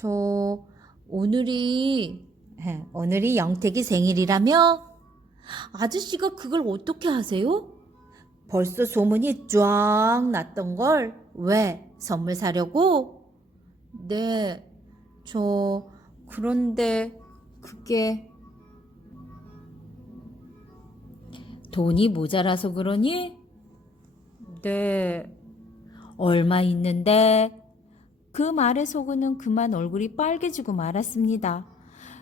저 오늘이 영택이 생일이라며? 아저씨가 그걸 어떻게 하세요? 벌써 소문이 쫙 났던 걸 왜 선물 사려고? 네, 그런데 그게 돈이 모자라서 그러니? 네, 얼마 있는데? 그 말에 속으는 그만 얼굴이 빨개지고 말았습니다.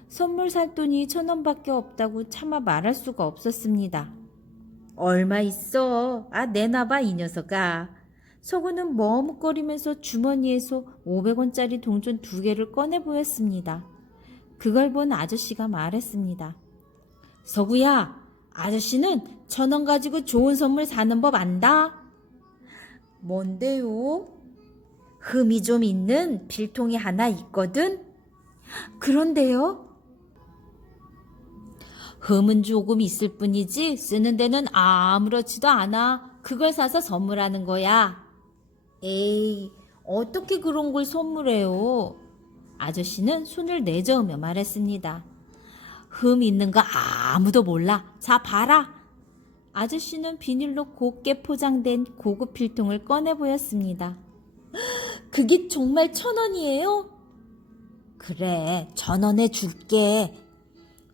선물 살 돈이 1,000원밖에 없다고 차마 말할 수가 없었습니다. 얼마 있어? 내놔봐 이 녀석아. 서구는 머뭇거리면서 주머니에서 500원짜리 동전 2개를 꺼내 보였습니다. 그걸 본 아저씨가 말했습니다. 서구야, 아저씨는 1,000원 가지고 좋은 선물 사는 법 안다? 뭔데요? 흠이 좀 있는 필통이 하나 있거든? 그런데요? 흠은 조금 있을 뿐이지 쓰는 데는 아무렇지도 않아. 그걸 사서 선물하는 거야. 에이, 어떻게 그런 걸 선물해요? 아저씨는 손을 내저으며 말했습니다. 흠 있는 거 아무도 몰라. 자, 봐라. 아저씨는 비닐로 곱게 포장된 고급 필통을 꺼내 보였습니다. 그게 정말 1,000원이에요? 그래, 1,000원에 줄게.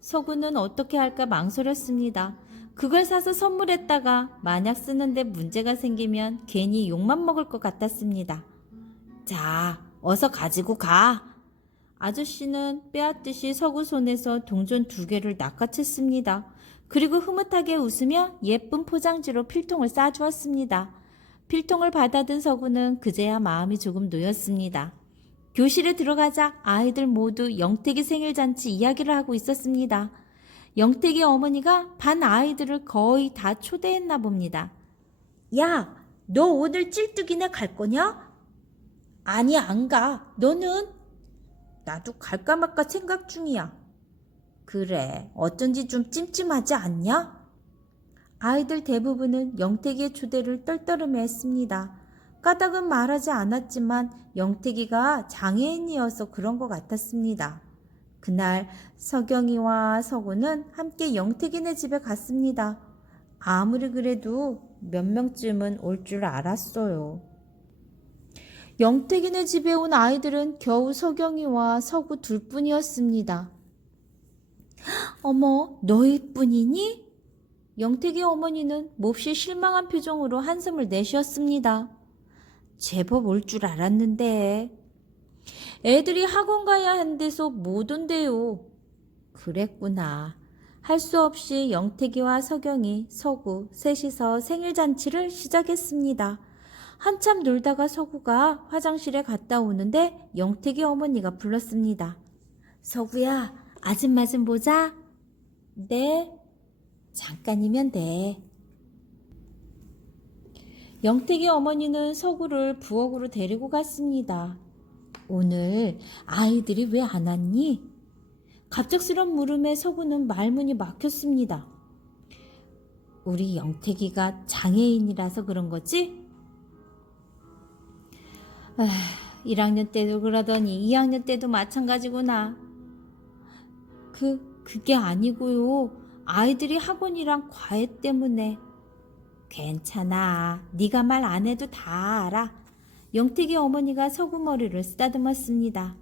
서구는 어떻게 할까 망설였습니다. 그걸 사서 선물했다가 만약 쓰는데 문제가 생기면 괜히 욕만 먹을 것 같았습니다. 자, 어서 가지고 가. 아저씨는 빼앗듯이 서구 손에서 동전 2개를 낚아챘습니다. 그리고 흐뭇하게 웃으며 예쁜 포장지로 필통을 싸주었습니다. 필통을 받아든 서구는 그제야 마음이 조금 놓였습니다. 교실에 들어가자 아이들 모두 영택이 생일잔치 이야기를 하고 있었습니다. 영택이 어머니가 반 아이들을 거의 다 초대했나 봅니다. 야, 너 오늘 찔뚝이네 갈 거냐? 아니, 안 가. 너는? 나도 갈까 말까 생각 중이야. 그래, 어쩐지 좀 찜찜하지 않냐? 아이들 대부분은 영택이의 초대를 떨떠름해 했습니다. 까닭은 말하지 않았지만 영택이가 장애인이어서 그런 것 같았습니다. 그날 서경이와 서구는 함께 영택이네 집에 갔습니다. 아무리 그래도 몇 명쯤은 올 줄 알았어요. 영택이네 집에 온 아이들은 겨우 서경이와 서구 둘뿐이었습니다. 어머, 너희뿐이니? 영택이 어머니는 몹시 실망한 표정으로 한숨을 내쉬었습니다. 제법 올 줄 알았는데. 애들이 학원 가야 한대서 못 온대요. 그랬구나. 할 수 없이 영택이와 서경이, 서구 셋이서 생일잔치를 시작했습니다. 한참 놀다가 서구가 화장실에 갔다 오는데 영택이 어머니가 불렀습니다. 서구야, 아줌마 좀 보자. 네, 잠깐이면 돼. 영택이 어머니는 서구를 부엌으로 데리고 갔습니다. 오늘 아이들이 왜 안 왔니? 갑작스런 물음에 서구는 말문이 막혔습니다. 우리 영택이가 장애인이라서 그런 거지? 1학년 때도 그러더니 2학년 때도 마찬가지구나. 그게 아니고요. 아이들이 학원이랑 과외 때문에. 괜찮아. 네가 말 안 해도 다 알아. 영택이 어머니가 서구 머리를 쓰다듬었습니다.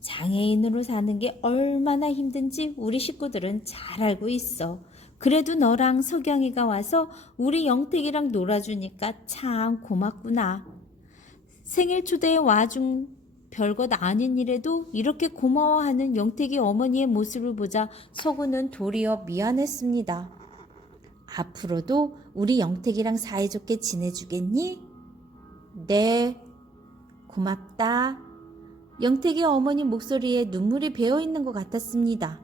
장애인으로 사는 게 얼마나 힘든지 우리 식구들은 잘 알고 있어. 그래도 너랑 서경이가 와서 우리 영택이랑 놀아주니까 참 고맙구나. 생일 초대에 와준 별것 아닌 일에도 이렇게 고마워하는 영택이 어머니의 모습을 보자 서구는 도리어 미안했습니다. 앞으로도 우리 영택이랑 사이좋게 지내주겠니? 네, 고맙다. 영택이 어머니 목소리에 눈물이 배어있는 것 같았습니다.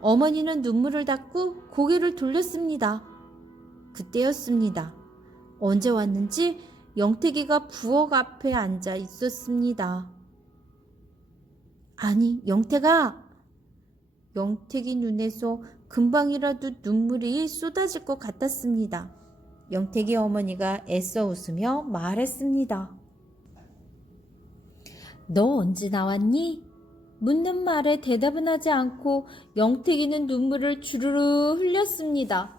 어머니는 눈물을 닦고 고개를 돌렸습니다. 그때였습니다. 언제 왔는지 영택이가 부엌 앞에 앉아 있었습니다. 아니, 영택아! 영택이 눈에서 금방이라도 눈물이 쏟아질 것 같았습니다. 영택이 어머니가 애써 웃으며 말했습니다. 너 언제 나왔니? 묻는 말에 대답은 하지 않고 영택이는 눈물을 주르르 흘렸습니다.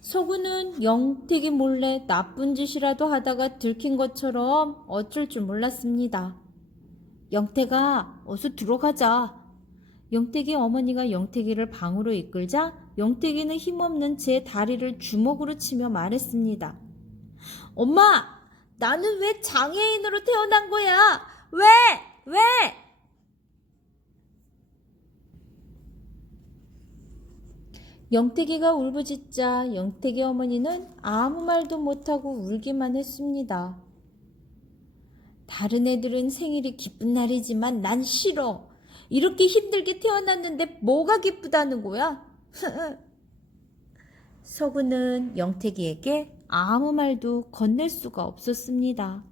서구는 영택이 몰래 나쁜 짓이라도 하다가 들킨 것처럼 어쩔 줄 몰랐습니다. 영택아, 어서 들어가자. 영택이 어머니가 영택이를 방으로 이끌자 영택이는 힘없는 제 다리를 주먹으로 치며 말했습니다. 엄마, 나는 왜 장애인으로 태어난 거야? 왜? 왜? 영택이가 울부짖자 영택이 어머니는 아무 말도 못하고 울기만 했습니다. 다른 애들은 생일이 기쁜 날이지만 난 싫어. 이렇게 힘들게 태어났는데 뭐가 기쁘다는 거야? 서구는 영택이에게 아무 말도 건넬 수가 없었습니다.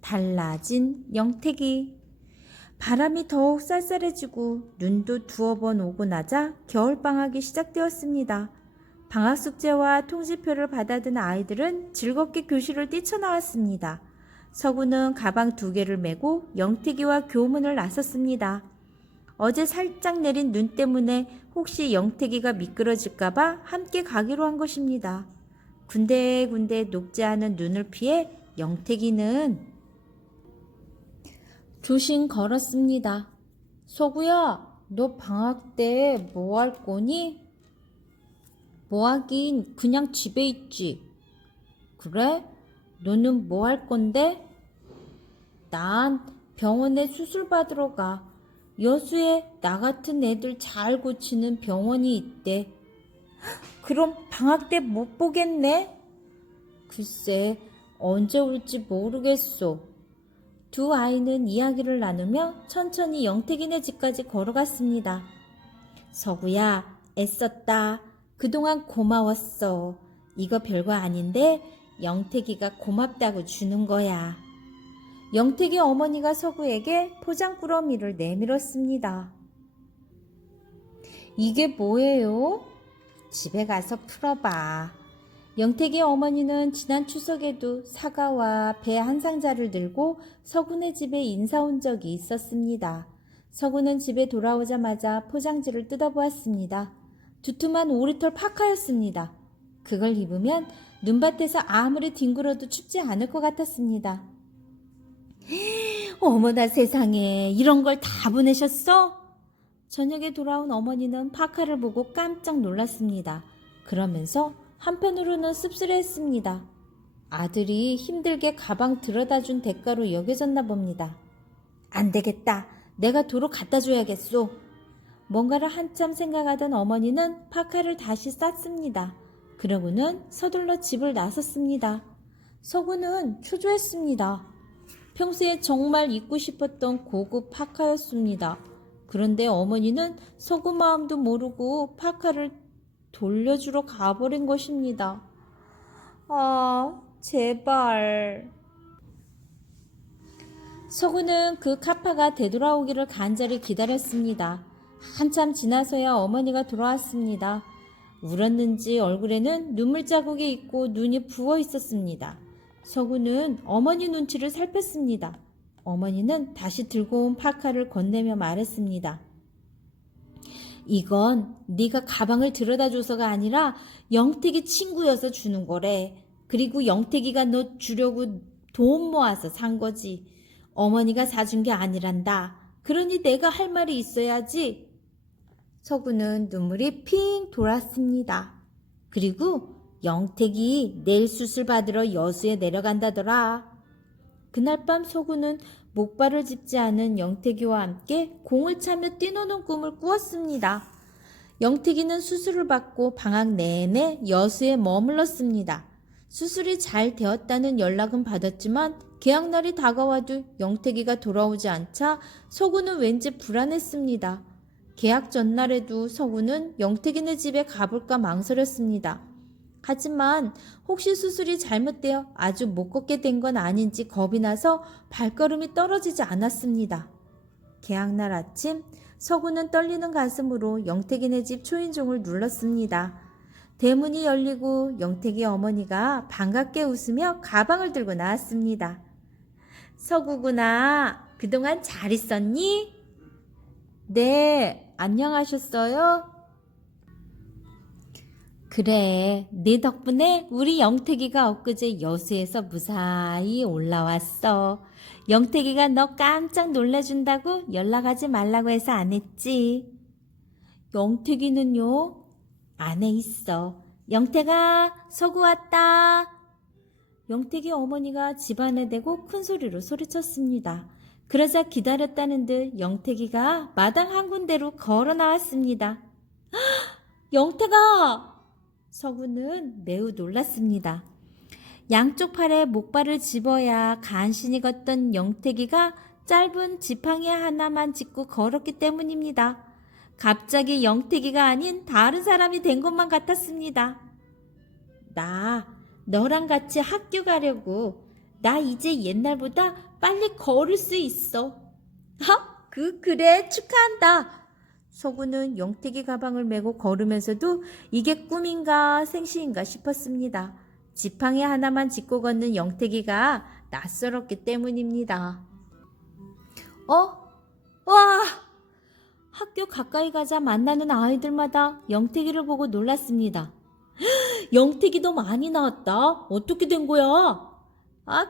달라진 영택이. 바람이 더욱 쌀쌀해지고 눈도 두어 번 오고 나자 겨울방학이 시작되었습니다. 방학 숙제와 통지표를 받아든 아이들은 즐겁게 교실을 뛰쳐나왔습니다. 서구는 가방 2개를 메고 영택이와 교문을 나섰습니다. 어제 살짝 내린 눈 때문에 혹시 영택이가 미끄러질까봐 함께 가기로 한 것입니다. 군데군데 녹지 않은 눈을 피해 영택이는 조심 걸었습니다. 서구야, 너 방학 때 뭐 할 거니? 뭐 하긴 그냥 집에 있지. 그래? 너는 뭐 할 건데? 난 병원에 수술 받으러 가. 여수에 나 같은 애들 잘 고치는 병원이 있대. 그럼 방학 때 못 보겠네? 글쎄, 언제 올지 모르겠어. 두 아이는 이야기를 나누며 천천히 영택이네 집까지 걸어갔습니다. 서구야, 애썼다. 그동안 고마웠어. 이거 별거 아닌데 영택이가 고맙다고 주는 거야. 영택이 어머니가 서구에게 포장꾸러미를 내밀었습니다. 이게 뭐예요? 집에 가서 풀어봐. 영택이 어머니는 지난 추석에도 사과와 배 한 상자를 들고 서구네 집에 인사 온 적이 있었습니다. 서구는 집에 돌아오자마자 포장지를 뜯어보았습니다. 두툼한 오리털 파카였습니다. 그걸 입으면 눈밭에서 아무리 뒹굴어도 춥지 않을 것 같았습니다. 어머나 세상에, 이런 걸 다 보내셨어? 저녁에 돌아온 어머니는 파카를 보고 깜짝 놀랐습니다. 그러면서 한편으로는 씁쓸했습니다. 아들이 힘들게 가방 들여다준 대가로 여겨졌나 봅니다. 안 되겠다. 내가 도로 갖다 줘야겠소. 뭔가를 한참 생각하던 어머니는 파카를 다시 쌌습니다. 그러고는 서둘러 집을 나섰습니다. 서구는 초조했습니다. 평소에 정말 입고 싶었던 고급 파카였습니다. 그런데 어머니는 서구 마음도 모르고 파카를 돌려주러 가버린 것입니다. 아, 제발. 서구는 그 카파가 되돌아오기를 간절히 기다렸습니다. 한참 지나서야 어머니가 돌아왔습니다. 울었는지 얼굴에는 눈물 자국이 있고 눈이 부어 있었습니다. 서구는 어머니 눈치를 살폈습니다. 어머니는 다시 들고 온 파카를 건네며 말했습니다. 이건 네가 가방을 들여다줘서가 아니라 영택이 친구여서 주는 거래. 그리고 영택이가 너 주려고 돈 모아서 산 거지. 어머니가 사준 게 아니란다. 그러니 내가 할 말이 있어야지. 서구는 눈물이 핑 돌았습니다. 그리고 영택이 내일 수술 받으러 여수에 내려간다더라. 그날 밤 서구는 목발을 짚지 않은 영택이와 함께 공을 차며 뛰노는 꿈을 꾸었습니다. 영택이는 수술을 받고 방학 내내 여수에 머물렀습니다. 수술이 잘 되었다는 연락은 받았지만 계약날이 다가와도 영택이가 돌아오지 않자 서구는 왠지 불안했습니다. 계약 전날에도 서구는 영택이네 집에 가볼까 망설였습니다. 하지만 혹시 수술이 잘못되어 아주 못 걷게 된 건 아닌지 겁이 나서 발걸음이 떨어지지 않았습니다. 개학날 아침 서구는 떨리는 가슴으로 영택이네 집 초인종을 눌렀습니다. 대문이 열리고 영택이 어머니가 반갑게 웃으며 가방을 들고 나왔습니다. 서구구나. 그동안 잘 있었니? 네, 안녕하셨어요? 그래, 네 덕분에 우리 영택이가 엊그제 여수에서 무사히 올라왔어. 영택이가 너 깜짝 놀라준다고 연락하지 말라고 해서 안 했지. 영택이는요? 안에 있어. 영택아, 서구 왔다. 영택이 어머니가 집안에 대고 큰 소리로 소리쳤습니다. 그러자 기다렸다는 듯 영택이가 마당 한 군데로 걸어 나왔습니다. 영택아! 서구는 매우 놀랐습니다. 양쪽 팔에 목발을 집어야 간신히 걷던 영택이가 짧은 지팡이 하나만 짚고 걸었기 때문입니다. 갑자기 영택이가 아닌 다른 사람이 된 것만 같았습니다. 나 너랑 같이 학교 가려고. 나 이제 옛날보다 빨리 걸을 수 있어. 그래, 축하한다. 서구는 영택이 가방을 메고 걸으면서도 이게 꿈인가 생시인가 싶었습니다. 지팡이 하나만 짚고 걷는 영택이가 낯설었기 때문입니다. 와! 학교 가까이 가자 만나는 아이들마다 영택이를 보고 놀랐습니다. 영택이도 많이 나왔다. 어떻게 된 거야?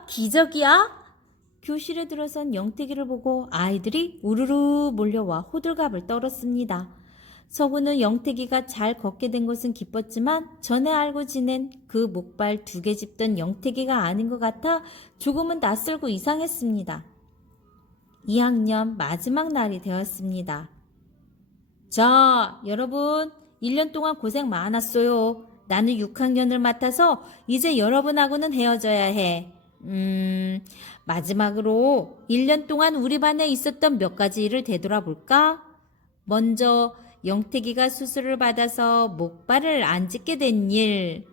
기적이야? 교실에 들어선 영택이를 보고 아이들이 우르르 몰려와 호들갑을 떨었습니다. 서구는 영택이가 잘 걷게 된 것은 기뻤지만 전에 알고 지낸 그 목발 2개 짚던 영택이가 아닌 것 같아 조금은 낯설고 이상했습니다. 2학년 마지막 날이 되었습니다. 자, 여러분 1년 동안 고생 많았어요. 나는 6학년을 맡아서 이제 여러분하고는 헤어져야 해. 마지막으로 1년 동안 우리 반에 있었던 몇 가지 일을 되돌아볼까? 먼저 영택이가 수술을 받아서 목발을 안 찢게 된 일.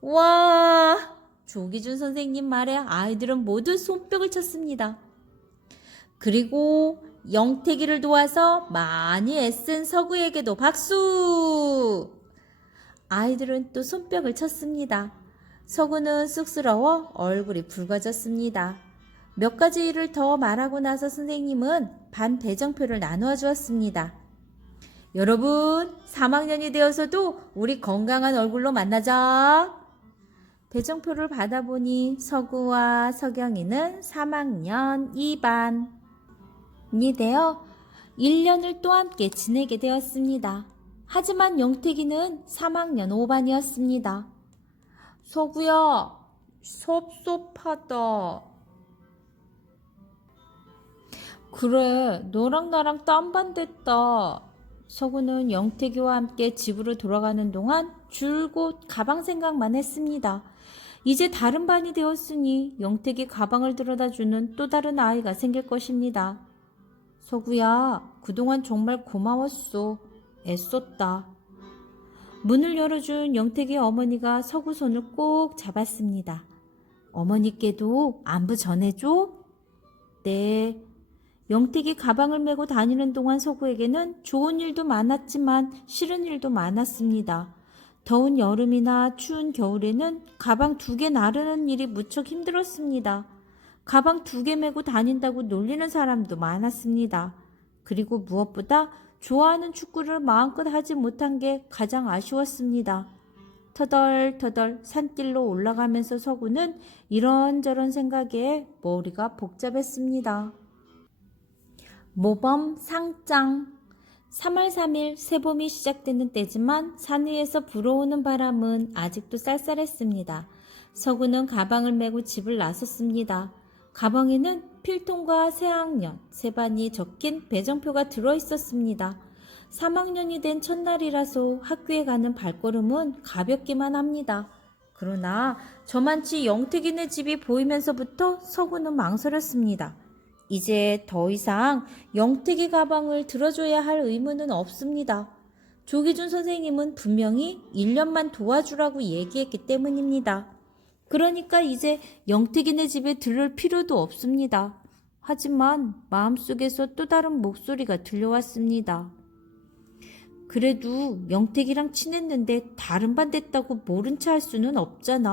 와! 조기준 선생님 말에 아이들은 모두 손뼉을 쳤습니다. 그리고 영택이를 도와서 많이 애쓴 서구에게도 박수! 아이들은 또 손뼉을 쳤습니다. 서구는 쑥스러워 얼굴이 붉어졌습니다. 몇 가지 일을 더 말하고 나서 선생님은 반 배정표를 나누어 주었습니다. 여러분, 3학년이 되어서도 우리 건강한 얼굴로 만나자. 배정표를 받아보니 서구와 석영이는 3학년 2반이 되어 1년을 또 함께 지내게 되었습니다. 하지만 영택이는 3학년 5반이었습니다. 서구야, 섭섭하다. 그래, 너랑 나랑 딴반 됐다. 서구는 영택이와 함께 집으로 돌아가는 동안 줄곧 가방 생각만 했습니다. 이제 다른 반이 되었으니 영택이 가방을 들여다주는 또 다른 아이가 생길 것입니다. 서구야, 그동안 정말 고마웠어. 애썼다. 문을 열어준 영택의 어머니가 서구 손을 꼭 잡았습니다. 어머니께도 안부 전해줘? 네. 영택이 가방을 메고 다니는 동안 서구에게는 좋은 일도 많았지만 싫은 일도 많았습니다. 더운 여름이나 추운 겨울에는 가방 2개 나르는 일이 무척 힘들었습니다. 가방 2개 메고 다닌다고 놀리는 사람도 많았습니다. 그리고 무엇보다 좋아하는 축구를 마음껏 하지 못한 게 가장 아쉬웠습니다. 터덜터덜 산길로 올라가면서 서구는 이런저런 생각에 머리가 복잡했습니다. 모범 상장. 3월 3일 새봄이 시작되는 때지만 산 위에서 불어오는 바람은 아직도 쌀쌀했습니다. 서구는 가방을 메고 집을 나섰습니다. 가방에는 필통과 새학년, 새반이 적힌 배정표가 들어있었습니다. 3학년이 된 첫날이라서 학교에 가는 발걸음은 가볍기만 합니다. 그러나 저만치 영택이네 집이 보이면서부터 서구는 망설였습니다. 이제 더 이상 영택이 가방을 들어줘야 할 의무는 없습니다. 조기준 선생님은 분명히 1년만 도와주라고 얘기했기 때문입니다. 그러니까 이제 영택이네 집에 들을 필요도 없습니다. 하지만 마음속에서 또 다른 목소리가 들려왔습니다. 그래도 영택이랑 친했는데 다른 반 됐다고 모른 체 할 수는 없잖아.